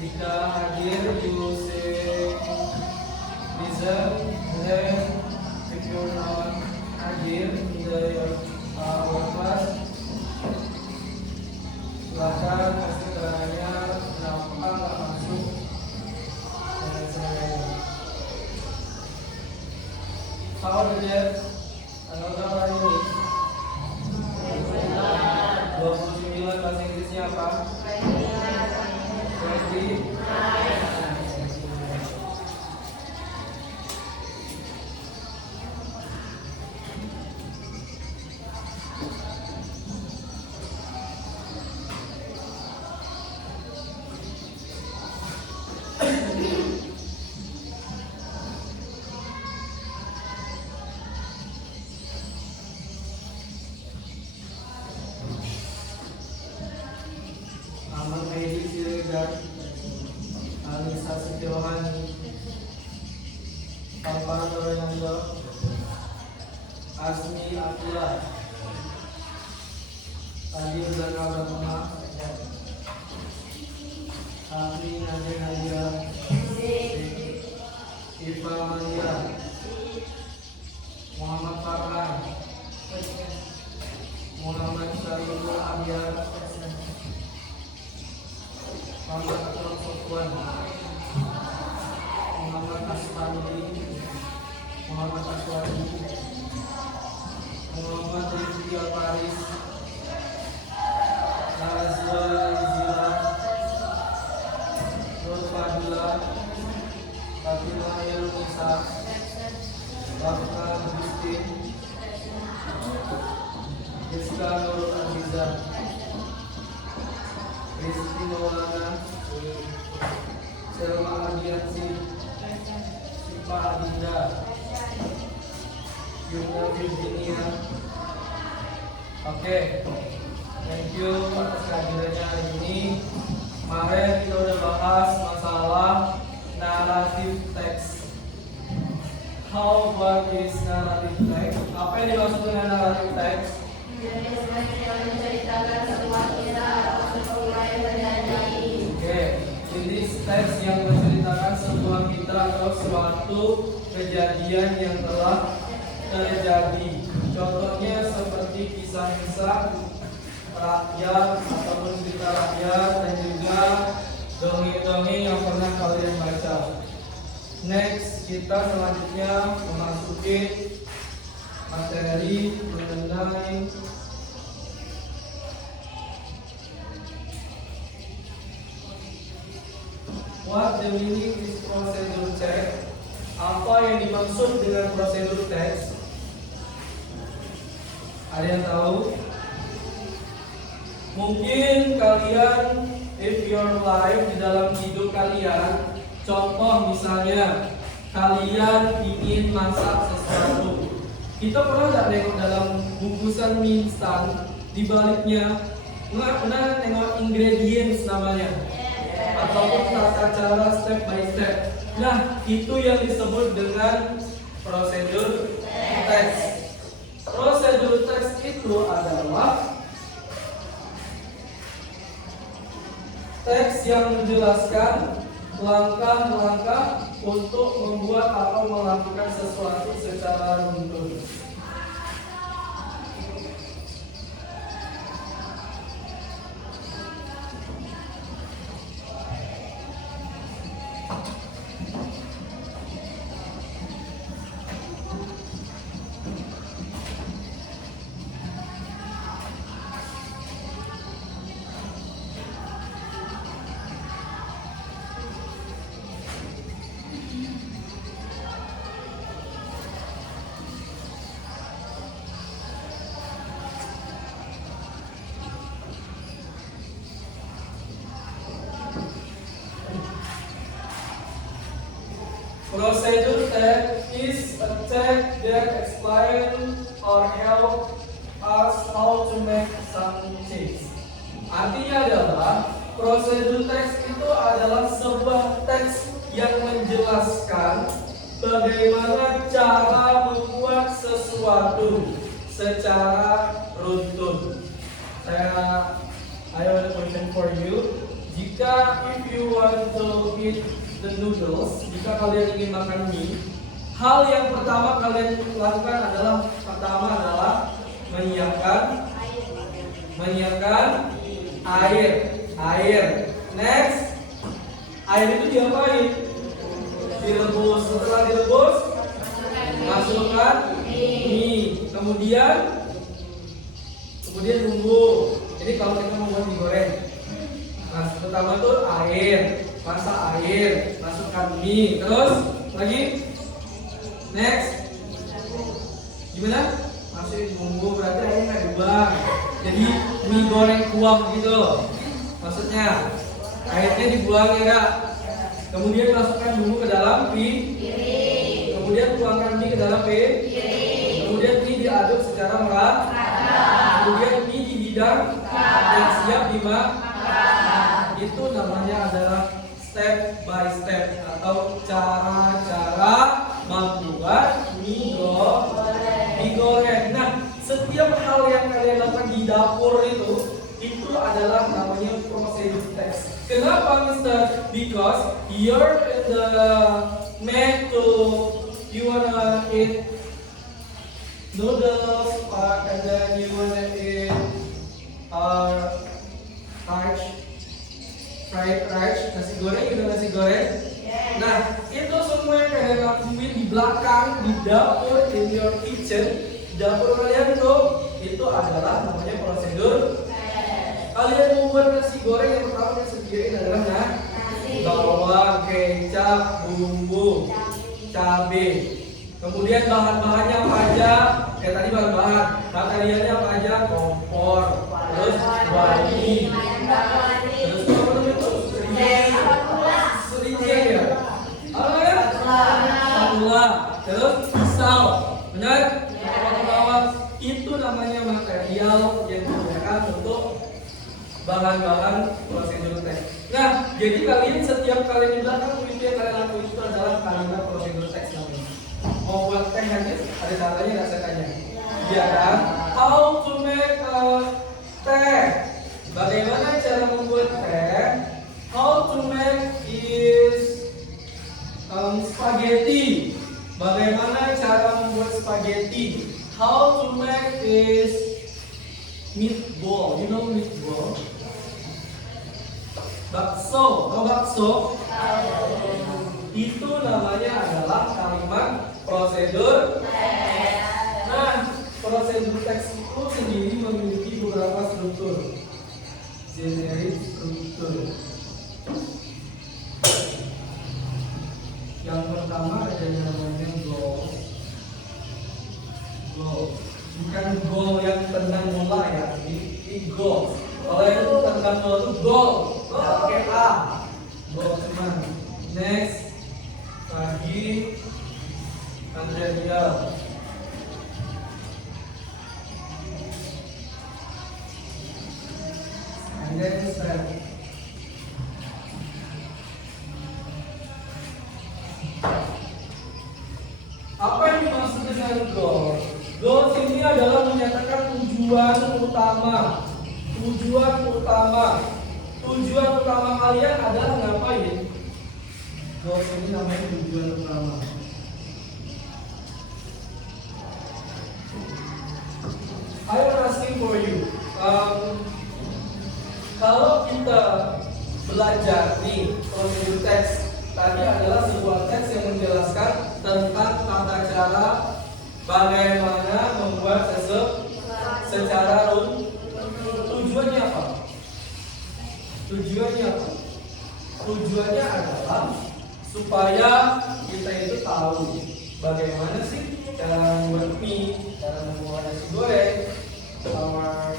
Jika hadir, you say present. Then if you're not hadir in our class, silakan kasih keterangannya kenapa nggak masuk dan sebagainya. How did it? Another hari ini 29 bahasa Inggrisnya apa? Ready? Ahmad Mehdi Siregar, Alisa Setiawani, Papa Lorenzo, Asmi Akila, Adi Zaka Brahma, Asmi Nadia Nadia, Ifa Maria, Muhammad Farhan, Muhammad Syariful Ahyar, Muhammad Akram Sofwan, Muhammad Asfandi, Muhammad Aswadi, Muhammad Rizki Al-Faris, Nazwa Izila, Nur Fadila, Fatimah Yelunisa, Rafka Agustin, Rizka Nurul Aziza, Rizky Maulana, Selma Adiansi, Sipa Adinda, Yuna Virginia. Oke, thank you atas kehadirannya hari ini. Kemarin kita udah bahas masalah naratif teks. How about this narrative text? Apa yang dimaksud dengan naratif teks? Oke, ini teks yang menceritakan sebuah kisah atau suatu kejadian yang telah terjadi. Contohnya seperti kisah-kisah rakyat ataupun cerita rakyat dan juga dongeng-dongeng yang pernah kalian baca. Next, kita selanjutnya memasuki materi mengenai what the meaning is procedure text. Apa yang dimaksud dengan prosedur teks? Ada yang tahu? Mungkin kalian, if your life di dalam hidup kalian, contoh misalnya kalian ingin masak sesuatu, kita pernah nggak nengok dalam bungkusan mie instan, di baliknya pernah nengok ingredients namanya, ataupun tata cara step by step. Nah, itu yang disebut dengan prosedur teks. Prosedur teks itu adalah teks yang menjelaskan langkah-langkah untuk membuat atau melakukan sesuatu secara runtun. Procedure text is a text that explains or help us how to make some things. Artinya adalah prosedur teks itu adalah sebuah teks yang menjelaskan bagaimana cara membuat sesuatu secara runtun. I have a question for you. Jika Jika if you want to eat the noodles, jika kalian ingin makan mie, hal yang pertama kalian lakukan adalah menyiapkan air. Next, air itu diapain? Direbus. Setelah direbus, masukkan mie. Kemudian bumbu. Jadi kalau kita mau buat digoreng, nah pertama itu air, masak air, masukkan mie. Terus lagi, next, gimana? Masukin bumbu, berarti airnya nggak dibuang. Jadi mie goreng kuah gitu. Maksudnya airnya dibuang ya enggak? Kemudian masukkan bumbu ke dalam piring. Kemudian tuangkan mie ke dalam piring. Kemudian mie diaduk secara merata. Kemudian mie dihidang dan siap dimakan. Itu namanya adalah step by step atau cara-cara membuat mie goreng. Nah, setiap hal yang kalian lakukan di dapur itu adalah namanya procedure test. Kenapa, Mister? Because you're in the made to you wanna eat noodles, and then you wanna eat fried rice, nasi goreng. Nah, itu semua yang kalian lakuin di belakang, di dapur, in your kitchen, dapur kalian itu adalah namanya prosedur. Kalian membuat nasi goreng yang pertama yang sediain adalah bawang, kecap, bumbu, cabai. Kemudian bahan-bahannya apa aja? Tadi bahan-bahan. Materialnya apa aja? Kompor, terus wangi, terus apa itu? Serinjang ya? Apa ya? Spatula, terus pisau. Benar? Itu namanya material yang digunakan untuk bahan-bahan prosedur teks. Nah, jadi kalian setiap kali di belakang itu yang kalian lakukan itu adalah kalimat prosedur teks namanya. Mau buat teh aja, ada caranya nggak saya tanya? Ya kan? How to make teh? Bagaimana cara membuat teh? How to make is spaghetti. Bagaimana cara membuat spaghetti? How to make is meatball. You know meatball? Bakso. Tahu bakso? Itu namanya adalah kalimat prosedur. Nah, prosedur teks itu sendiri memiliki beberapa struktur. Generic struktur. Yang pertama ada yang namanya goal. Bukan goal yang tendang bola ya, ini goal. Kalau yang tendang bola itu goal, pakai A. Goal cuman. Next, lagi Andrea. And then step. Apa yang dimaksud dengan goal? Goals ini adalah menyatakan tujuan utama. Tujuan utama kalian adalah ngapain? Goals ini namanya tujuan utama. I am asking for you. Kalau kita belajar nih prosedur teks, tadi adalah sebuah teks yang menjelaskan tentang tata cara bagaimana membuat secara tujuannya apa? Tujuannya adalah supaya kita itu tahu bagaimana sih cara membuat mie, cara membuat nasi goreng, our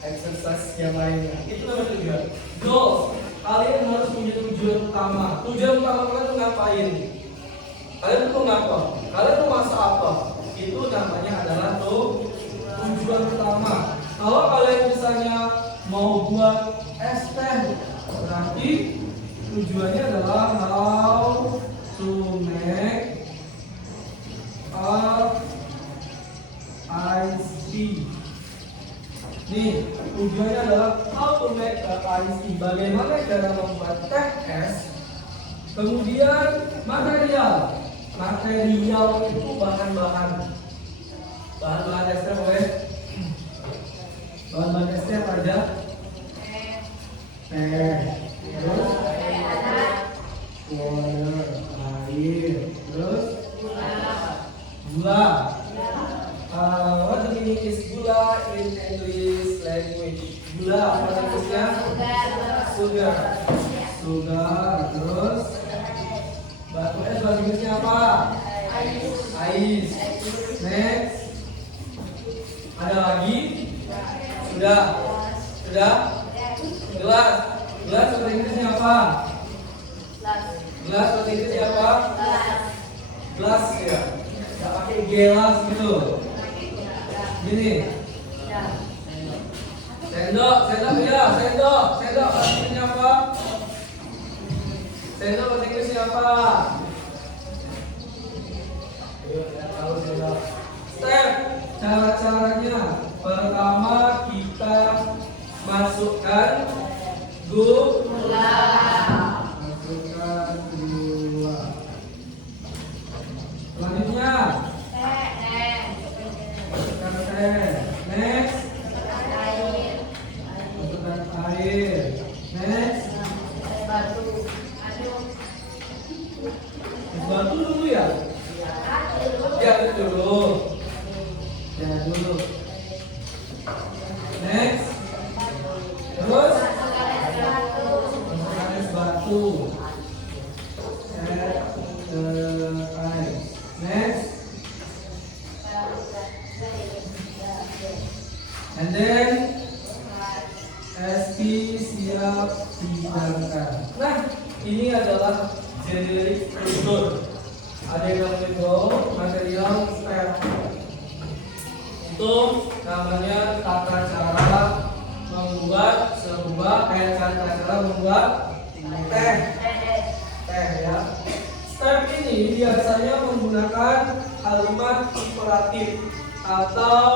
exercise yang lainnya. Itu namanya tujuan. Goals. Kalian harus punya tujuan utama. Tujuan utama kalian tuh ngapain? Kalian tuh ngapa? Kalian tuh masak apa? Itu namanya adalah tujuan utama. Kalau kalian misalnya mau buat es teh, berarti tujuannya adalah how to make iced tea. Nih, tujuannya adalah how to make Aristi, bagaimana cara membuat teh es? Kemudian material itu bahan-bahan esnya boleh. Bahan-bahan esnya apa aja? Teh, terus water, air, terus gula. What the meaning is gula in English language? Gula apa maksudnya? Sugar. Terus batu es bahasa Inggrisnya apa? Ais. Next. Ada lagi? Sudah. Gelas bahasa Inggrisnya apa? Gelas bahasa Inggrisnya apa? Gelas ya. Nggak pakai gelas gitu. Gini. Sendok ya, sendok bahasa Inggrisnya apa? Sendok bahasa Inggrisnya apa? Step, cara-caranya. Pertama kita masukkan gula. Selanjutnya masukkan teh. Next, masukkan air. Next, batu dulu ya? Ya dulu. Next, terus masukkan es batu. Air. Next, and then SP siap dihidangkan. Nah, ini adalah generic struktur. Ada yang namanya goal, material, step. Itu namanya tata cara membuat teh ya. Step ini biasanya menggunakan kalimat imperatif atau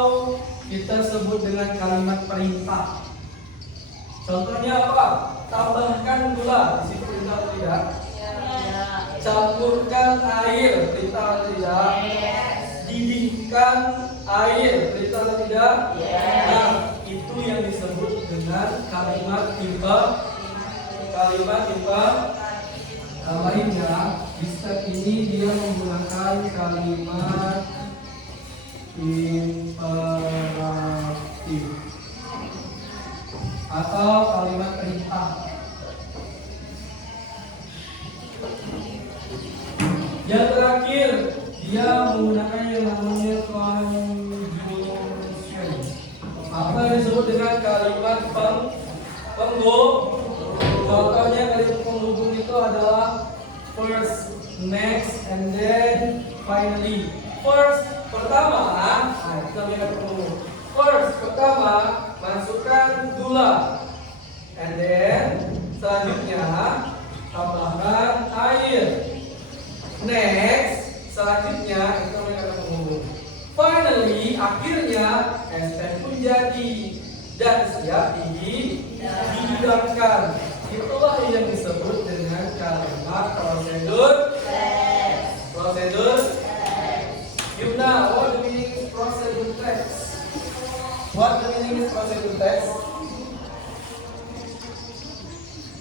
kita sebut dengan kalimat perintah. Contohnya apa? Tambahkan gula, di situ perintah atau tidak? Campurkan air, perintah atau tidak? Didihkan air, perintah atau tidak? Nah, itu yang disebut dengan kalimat lainnya. Di step ini dia menggunakan kalimat imperatif atau kalimat perintah. Yang terakhir, dia menggunakan yang namanya conjunction. Apa yang disebut dengan kalimat penghubung? Contohnya kalimat penghubung itu adalah first, next, and then finally. First, pertama, itu namanya kata penghubung. First, pertama, masukkan gula, and then selanjutnya tambahkan air. Next, selanjutnya itu namanya kata penghubung. Finally, akhirnya es teh pun jadi dan siap dihidangkan. Itulah yang disebut dengan kalimat prosedur. Yuna, what the meaning is procedure text? What the meaning is procedure text?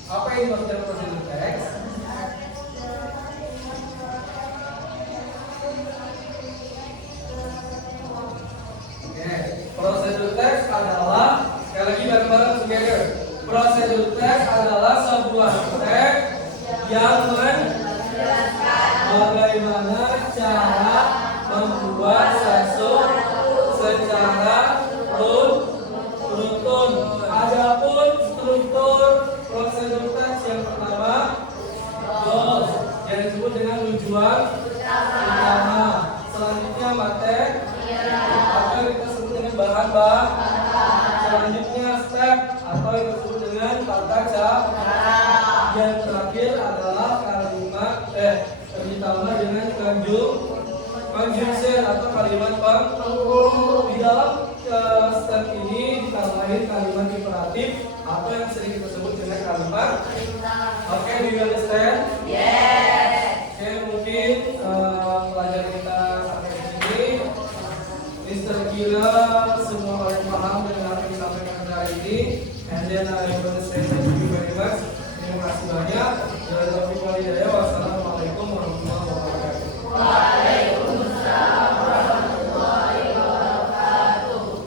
Apa yang dimaksud procedure text? Procedure text adalah, sekali lagi bareng-bareng together. Procedure text adalah sebuah teks yang menjelaskan bagaimana cara membuat sesuatu secara runtun. Adapun struktur procedure text yang pertama, goals, yang disebut dengan tujuan utama. Selanjutnya materi, atau kita sebut dengan bahan-bahan. Selanjutnya step, atau yang disebut dengan tata cara. Yang terakhir adalah kalimat ditambah dengan conjunction atau kalimat penghubung. Di dalam step ini ditambahin kalimat imperatif atau yang sering kita sebut and then I'm gonna say